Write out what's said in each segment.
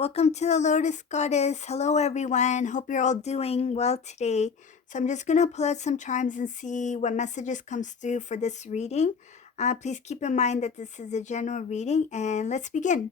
Welcome to the Lotus Goddess. Hello everyone. Hope you're all doing well today. So I'm just going to pull out some charms and see what messages comes through for this reading. Please keep in mind that this is a general reading and let's begin.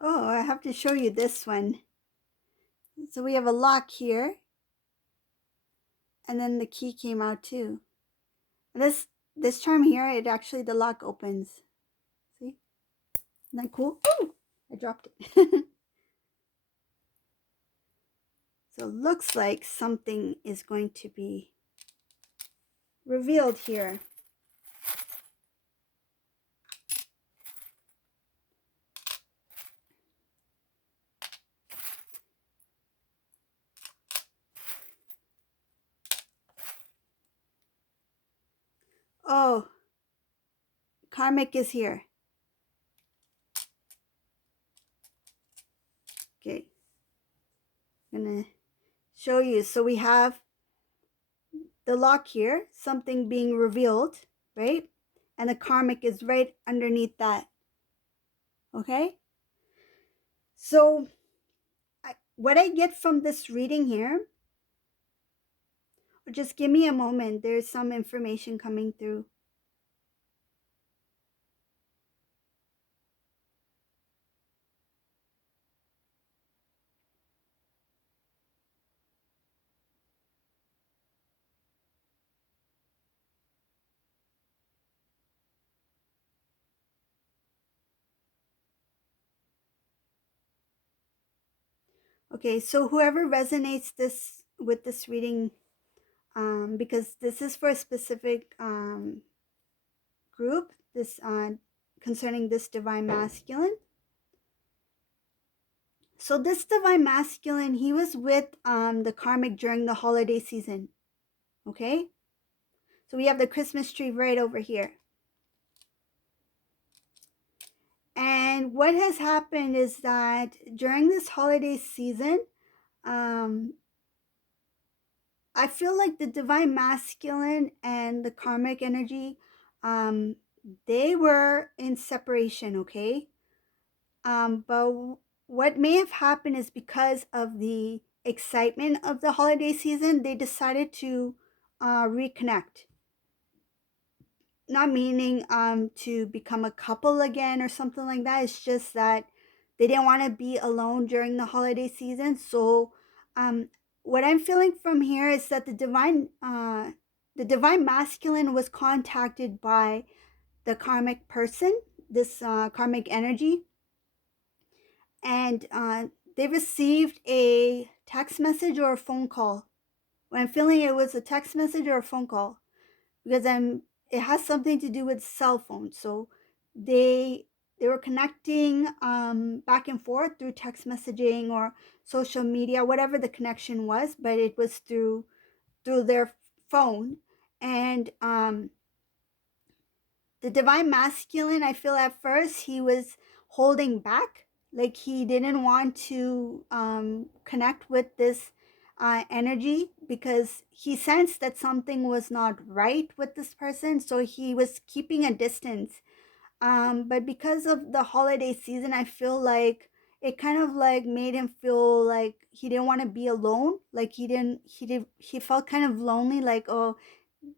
Oh, I have to show you this one. So we have a lock here and then the key came out too. And this charm here, the lock opens. See? Isn't that cool? Ooh, I dropped it. So it looks like something is going to be revealed here. Oh, Karmic is here. Okay, I'm gonna show you. So we have the lock here, something being revealed, right? And the Karmic is right underneath that. Okay? So what I get from this reading here, just give me a moment. There's some information coming through. Okay, so whoever resonates with this reading, because this is for a specific group, this concerning this divine masculine. So this divine masculine, he was with the Karmic during the holiday season. Okay? So we have the Christmas tree right over here. And what has happened is that during this holiday season, I feel like the divine masculine and the Karmic energy, they were in separation, okay? But what may have happened is because of the excitement of the holiday season, they decided to reconnect. Not meaning to become a couple again or something like that. It's just that they didn't want to be alone during the holiday season. So what I'm feeling from here is that the divine masculine was contacted by the karmic person, this karmic energy, and they received a text message or a phone call. What I'm feeling, it was a text message or a phone call, because it has something to do with cell phone. So they were connecting back and forth through text messaging or social media, whatever the connection was, but it was through their phone. And the divine masculine, I feel at first he was holding back, like he didn't want to connect with this energy, because he sensed that something was not right with this person, so he was keeping a distance. But because of the holiday season, I feel like it kind of like made him feel like he didn't want to be alone, like he felt kind of lonely, like, oh,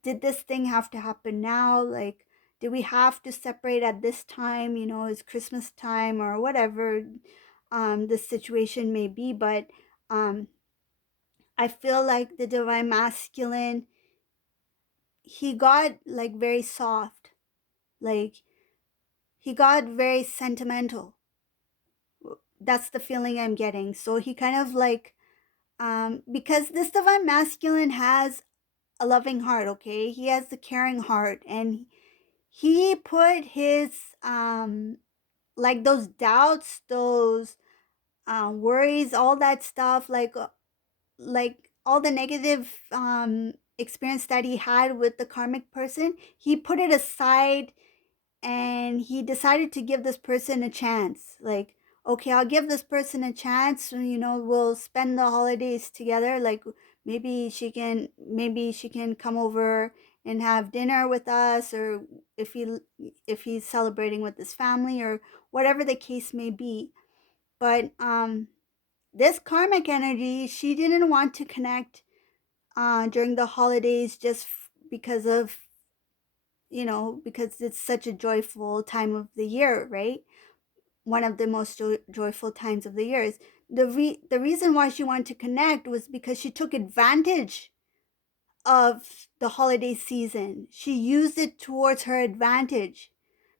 did this thing have to happen now? Like, do we have to separate at this time? You know, it's Christmas time or whatever the situation may be. But um, I feel like the divine masculine, he got like very soft, like he got very sentimental. That's the feeling I'm getting. So he kind of like, because this divine masculine has a loving heart, okay? He has the caring heart, and he put his like those doubts, those worries, all that stuff, like all the negative experience that he had with the karmic person, he put it aside, and he decided to give this person a chance. Like, okay, I'll give this person a chance, you know, we'll spend the holidays together. Like, maybe she can come over and have dinner with us, or if he's celebrating with his family, or whatever the case may be. But this karmic energy, she didn't want to connect during the holidays, just because of, you know, because it's such a joyful time of the year, right? One of the most joyful times of the years. The reason why she wanted to connect was because she took advantage of the holiday season. She used it towards her advantage,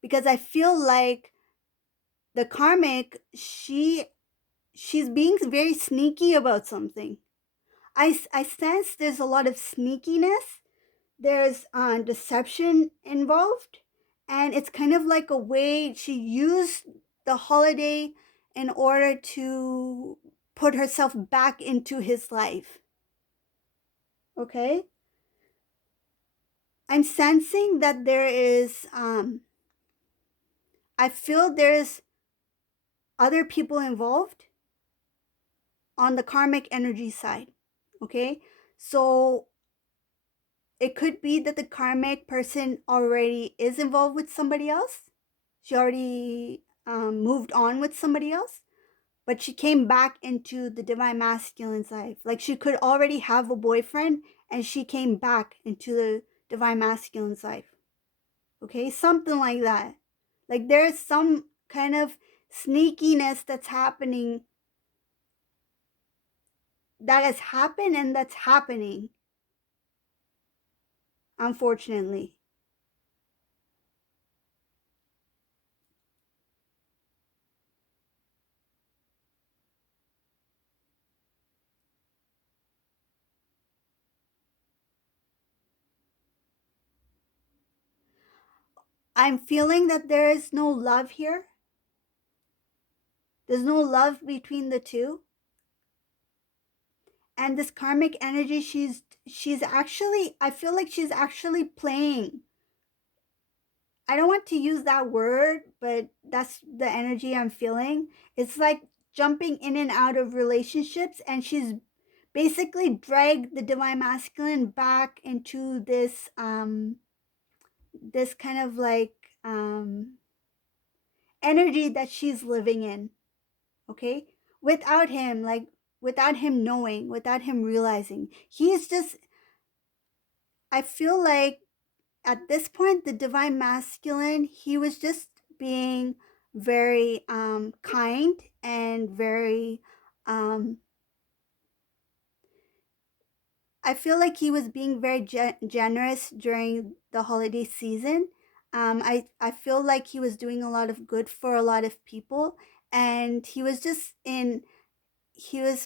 because I feel like the karmic, she's being very sneaky about something. I sense there's a lot of sneakiness, there's deception involved, and it's kind of like a way she used the holiday in order to put herself back into his life. Okay, I'm sensing that there is I feel there's other people involved on the karmic energy side. Okay, so it could be that the karmic person already is involved with somebody else. She already moved on with somebody else, but she came back into the divine masculine's life. Like, she could already have a boyfriend, and she came back into the divine masculine's life. Okay, something like that. Like, there's some kind of sneakiness that's happening, that has happened and that's happening, unfortunately. I'm feeling that there is no love here. There's no love between the two. And this karmic energy, she's actually, I feel like she's actually playing. I don't want to use that word, but that's the energy I'm feeling. It's like jumping in and out of relationships, and she's basically dragged the divine masculine back into this kind of like um energy that she's living in. Okay, without him, like, without him knowing, without him realizing. He's just, I feel like at this point, the divine masculine, he was just being very kind, and very um I feel like he was being very generous during the holiday season. I feel like he was doing a lot of good for a lot of people, and he was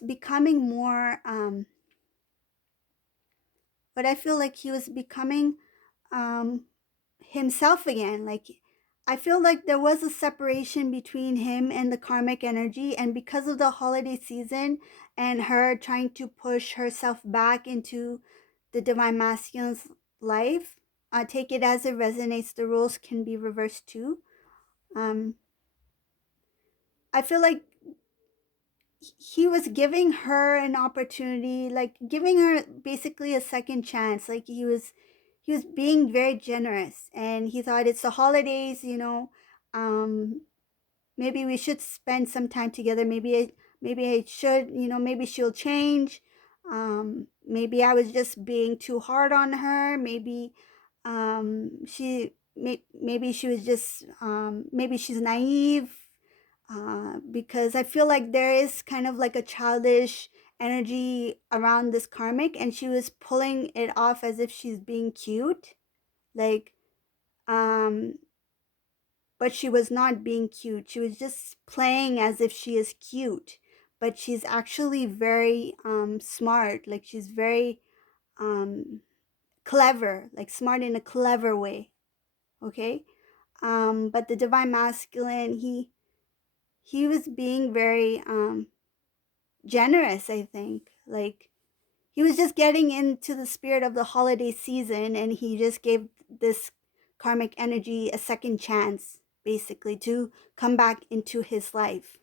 becoming more but I feel like he was becoming um himself again. Like, I feel like there was a separation between him and the karmic energy, and because of the holiday season and her trying to push herself back into the divine masculine's life, take it as it resonates. The roles can be reversed too. um I feel like he was giving her an opportunity, like giving her basically a second chance. Like, he was being very generous, and he thought, it's the holidays, you know, um maybe we should spend some time together. Maybe I should, you know, maybe she'll change. maybe I was just being too hard on her. Maybe maybe she was just maybe she's naive, because I feel like there is kind of like a childish energy around this karmic, and she was pulling it off as if she's being cute, like um but she was not being cute. She was just playing as if she is cute, but she's actually very smart. Like she's very um clever, like smart in a clever way. Okay. But the divine masculine, he was being very generous, I think. Like he was just getting into the spirit of the holiday season, and he just gave this karmic energy a second chance, basically, to come back into his life.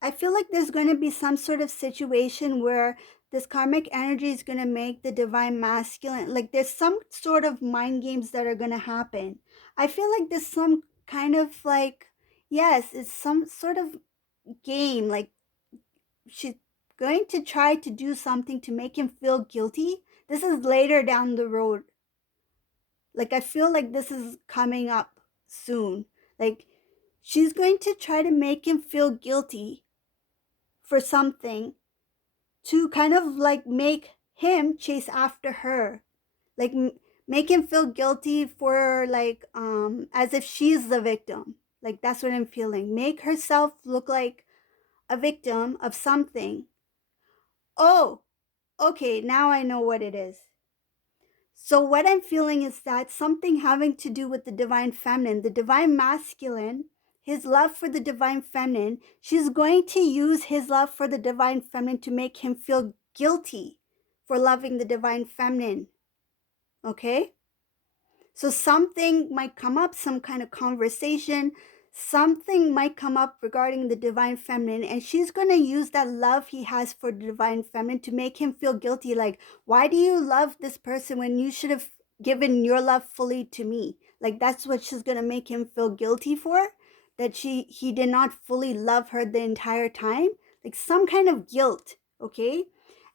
I feel like there's going to be some sort of situation where this karmic energy is going to make the divine masculine, like there's some sort of mind games that are going to happen. I feel like there's some kind of like, yes, it's some sort of game. Like she's going to try to do something to make him feel guilty. This is later down the road. Like I feel like this is coming up soon. Like she's going to try to make him feel guilty for something, to kind of like make him chase after her, like make him feel guilty for like as if she's the victim. Like that's what I'm feeling. Make herself look like a victim of something. Oh, okay, now I know what it is. So what I'm feeling is that something having to do with the divine feminine, the divine masculine, his love for the divine feminine, she's going to use his love for the divine feminine to make him feel guilty for loving the divine feminine. Okay? So something might come up, some kind of conversation, something might come up regarding the divine feminine, and she's going to use that love he has for the divine feminine to make him feel guilty. Like, why do you love this person when you should have given your love fully to me? Like, that's what she's going to make him feel guilty for, that he did not fully love her the entire time. Like some kind of guilt, okay?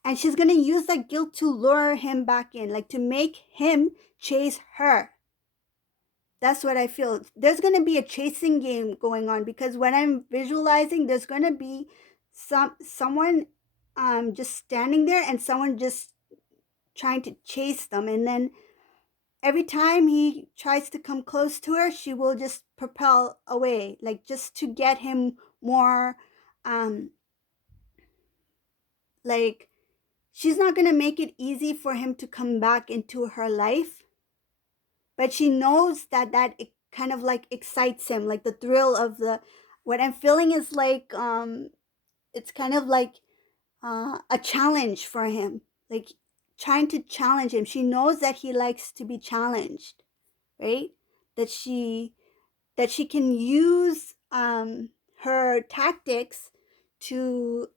And she's going to use that guilt to lure him back in, like to make him chase her. That's what I feel. There's going to be a chasing game going on, because when I'm visualizing, there's going to be someone just standing there and someone just trying to chase them, and then every time he tries to come close to her, she will just propel away, like just to get him more um like she's not going to make it easy for him to come back into her life, but she knows that it kind of like excites him, like the thrill of the, what I'm feeling is like it's kind of like a challenge for him, like trying to challenge him. She knows that he likes to be challenged, right? that she that she can use her tactics to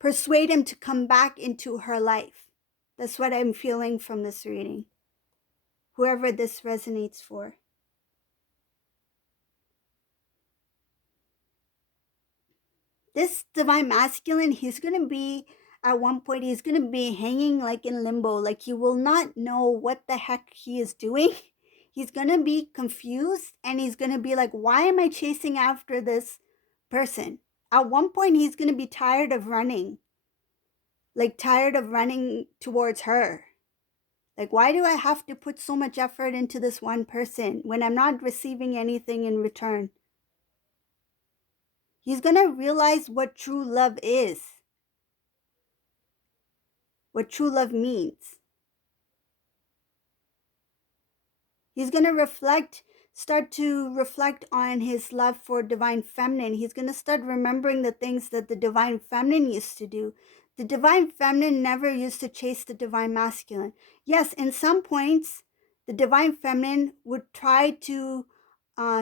persuade him to come back into her life. That's what I'm feeling from this reading, whoever this resonates for. This divine masculine, he's going to be, at one point, he's going to be hanging like in limbo. Like he will not know what the heck he is doing. He's going to be confused, and he's going to be like, why am I chasing after this person? At one point, he's going to be tired of running, like tired of running towards her. Like, why do I have to put so much effort into this one person when I'm not receiving anything in return? He's going to realize what true love is, what true love means. He's going to start to reflect on his love for divine feminine. He's going to start remembering the things that the divine feminine used to do. The divine feminine never used to chase the divine masculine. Yes, in some points, the divine feminine would try to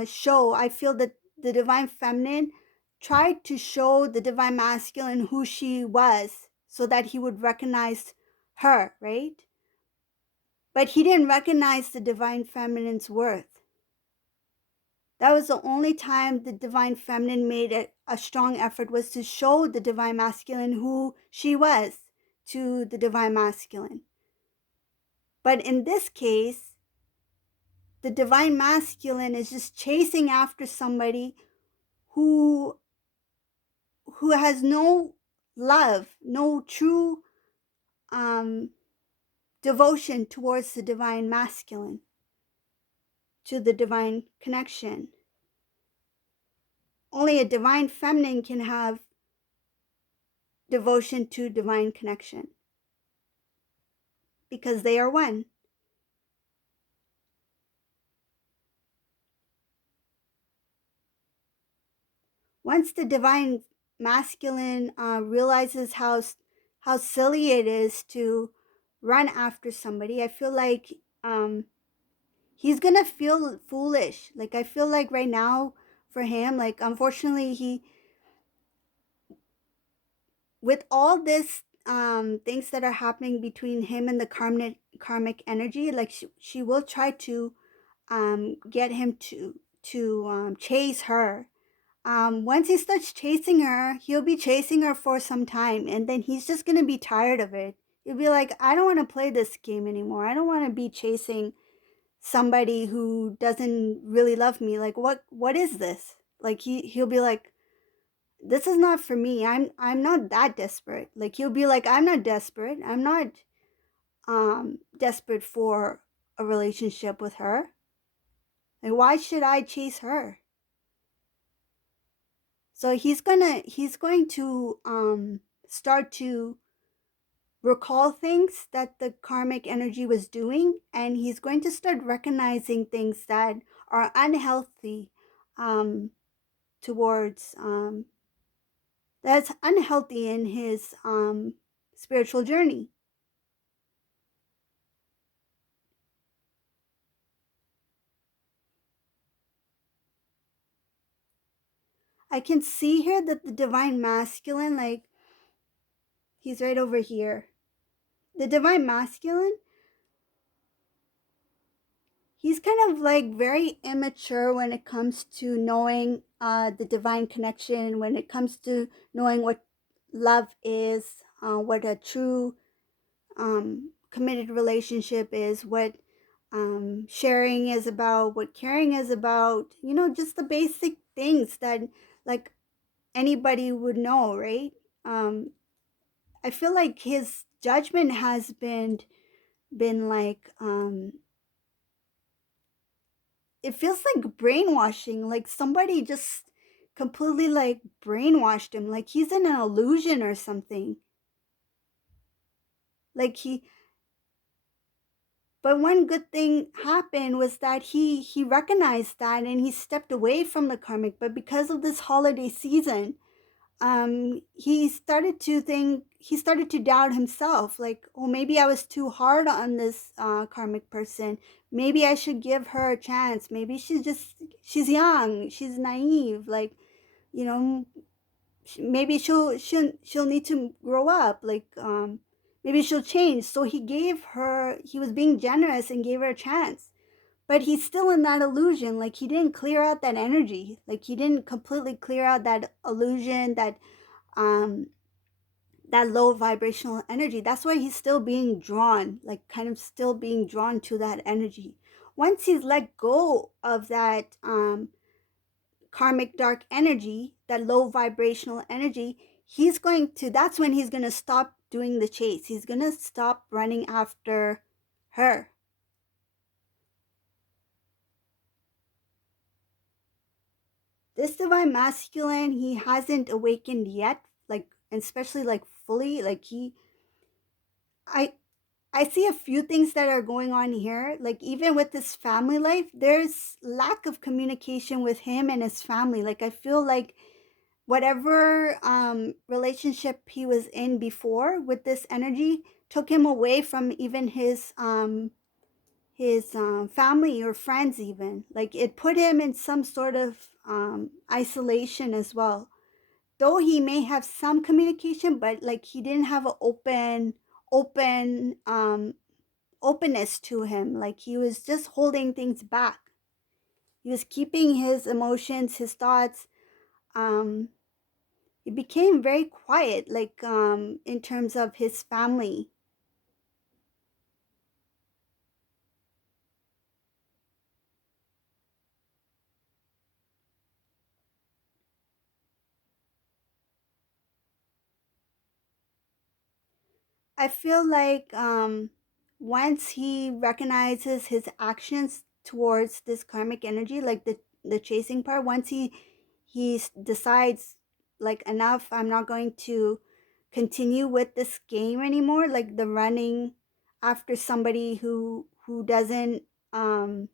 show, I feel that the divine feminine tried to show the divine masculine who she was, so that he would recognize her, right? But he didn't recognize the divine feminine's worth. That was the only time the divine feminine made a strong effort, was to show the divine masculine who she was to the divine masculine. But in this case, the divine masculine is just chasing after somebody who has no love, no true devotion towards the divine masculine, to the divine connection. Only a divine feminine can have devotion to divine connection, because they are one. Once the divine masculine realizes how silly it is to run after somebody, I feel like he's gonna feel foolish. Like, I feel like right now for him, like, unfortunately, he, with all this things that are happening between him and the karmic energy, like, she will try to get him to chase her. Once he starts chasing her, he'll be chasing her for some time, and then he's just gonna be tired of it. He'll be like, I don't want to play this game anymore. I don't want to be chasing somebody who doesn't really love me. Like, what is this? Like, he'll be like, this is not for me. I'm not that desperate. Like, he'll be like, I'm not desperate. I'm not desperate for a relationship with her. Like, why should I chase her? So he's going to start to recall things that the karmic energy was doing, and he's going to start recognizing things that are unhealthy towards that's unhealthy in his spiritual journey. I can see here that the divine masculine, like, he's right over here. The divine masculine, he's kind of like very immature when it comes to knowing the divine connection, when it comes to knowing what love is, what a true committed relationship is, what sharing is about, what caring is about, just the basic things that, like, anybody would know, right? I feel like his judgment has been like it feels like brainwashing, like somebody just completely like brainwashed him, like he's in an illusion or something. Like he But one good thing happened was that he recognized that, and he stepped away from the karmic. But because of this holiday season, he started to doubt himself, like, oh, maybe I was too hard on this karmic person. Maybe I should give her a chance. Maybe she's young, she's naive, like, you know maybe she'll need to grow up, like, maybe she'll change. So he was being generous and gave her a chance. But he's still in that illusion. Like, he didn't clear out that energy. Like, he didn't completely clear out that illusion, um that low vibrational energy. That's why he's still being drawn, like, kind of still being drawn to that energy. Once he's let go of that karmic dark energy, that low vibrational energy, that's when he's going to stop doing the chase. He's going to stop running after her. This divine masculine, he hasn't awakened yet, like, especially like fully. Like, I I see a few things that are going on here. Like, even with his family life, there's lack of communication with him and his family. Like, I feel like whatever relationship he was in before with this energy took him away from even his family or friends. Even, like, it put him in some sort of isolation as well. Though he may have some communication, but like, he didn't have an open openness to him. Like he was just holding things back. He was keeping his emotions, his thoughts. He became very quiet, like in terms of his family. I feel like once he recognizes his actions towards this karmic energy, like the chasing part, once decides like enough, I'm not going to continue with this game anymore, like the running after somebody um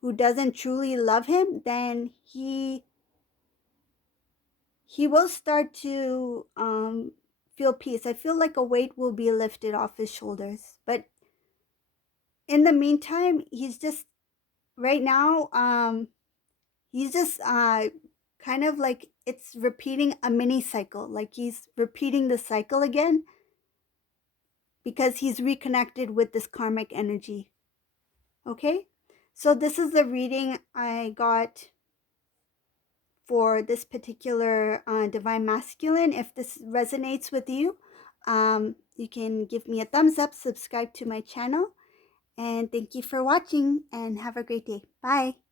who doesn't truly love him, then he will start to feel peace. I feel like a weight will be lifted off his shoulders. But in the meantime, he's just right now, he's just kind of like it's repeating a mini cycle. Like he's repeating the cycle again because he's reconnected with this karmic energy. Okay? So this is the reading I got for this particular divine masculine. If this resonates with you, you can give me a thumbs up, subscribe to my channel, and thank you for watching and have a great day. Bye.